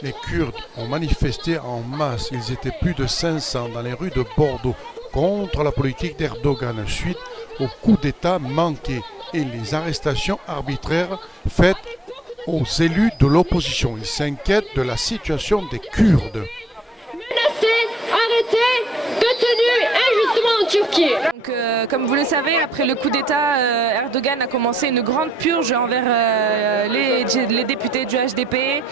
Les Kurdes ont manifesté en masse. Ils étaient plus de 500 dans les rues de Bordeaux contre la politique d'Erdogan suite au coup d'État manqué et les arrestations arbitraires faites aux élus de l'opposition. Ils s'inquiètent de la situation des Kurdes. Menacés, arrêtés, détenus injustement en Turquie. Donc, comme vous le savez, après le coup d'État, Erdogan a commencé une grande purge envers les députés du HDP,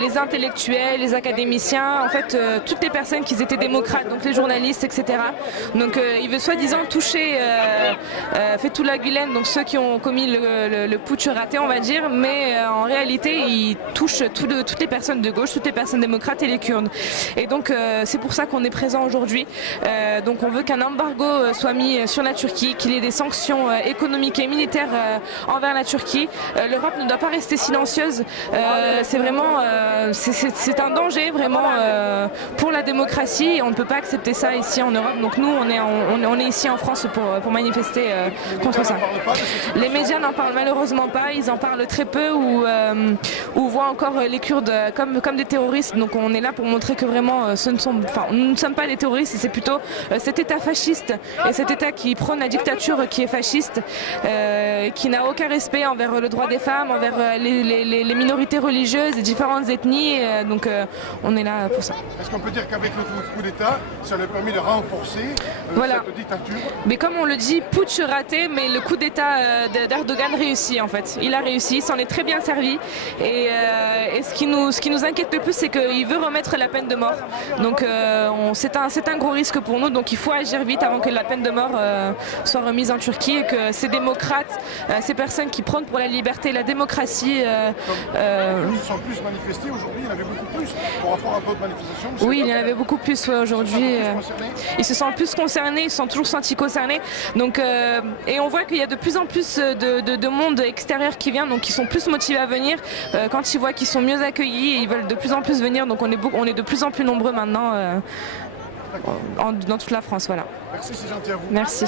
les intellectuels, les académiciens, en fait toutes les personnes qui étaient démocrates, donc les journalistes, etc. Donc il veut soi-disant toucher Fethullah Gülen, donc ceux qui ont commis le putsch raté, on va dire, mais en réalité il touche toutes les personnes de gauche, toutes les personnes démocrates et les Kurdes. Et donc c'est pour ça qu'on est présent aujourd'hui. Donc on veut qu'un embargo soit mis sur la Turquie, qu'il y ait des sanctions économiques et militaires envers la Turquie. L'Europe ne doit pas rester silencieuse. C'est vraiment c'est un danger vraiment pour la démocratie et on ne peut pas accepter ça ici en Europe. Donc nous on est ici en France pour manifester contre ça. Les médias n'en parlent malheureusement pas, ils en parlent très peu ou voient encore les Kurdes comme des terroristes. Donc on est là pour montrer que vraiment nous ne sommes pas des terroristes, c'est plutôt cet État fasciste et cet État qui prône la dictature qui est fasciste, qui n'a aucun respect envers le droit des femmes, envers les minorités religieuses, les différentes ethnies. Donc on est là pour ça. Est-ce qu'on peut dire qu'avec le coup d'État, ça lui a permis de renforcer cette dictature? Mais comme on le dit, putsch raté, mais le coup d'État d'Erdogan réussit en fait. Il a réussi, il s'en est très bien servi. Et ce qui nous inquiète le plus, c'est qu'il veut remettre la peine de mort. Donc c'est un gros risque pour nous, donc il faut agir vite avant que la peine de mort soit remise en Turquie et que ces démocrates, ces personnes qui prônent pour la liberté et la démocratie... Ils se sont plus manifestés aujourd'hui, il y en avait beaucoup plus par rapport à d'autres manifestations. Oui, il y en avait beaucoup plus aujourd'hui. Ils se sentent plus concernés, ils se sont toujours sentis concernés. Donc, et on voit qu'il y a de plus en plus de monde extérieur qui vient, donc ils sont plus motivés à venir. Quand ils voient qu'ils sont mieux accueillis, ils veulent de plus en plus venir, donc on est de plus en plus nombreux maintenant dans toute la France. Voilà. Merci, c'est gentil à vous. Merci.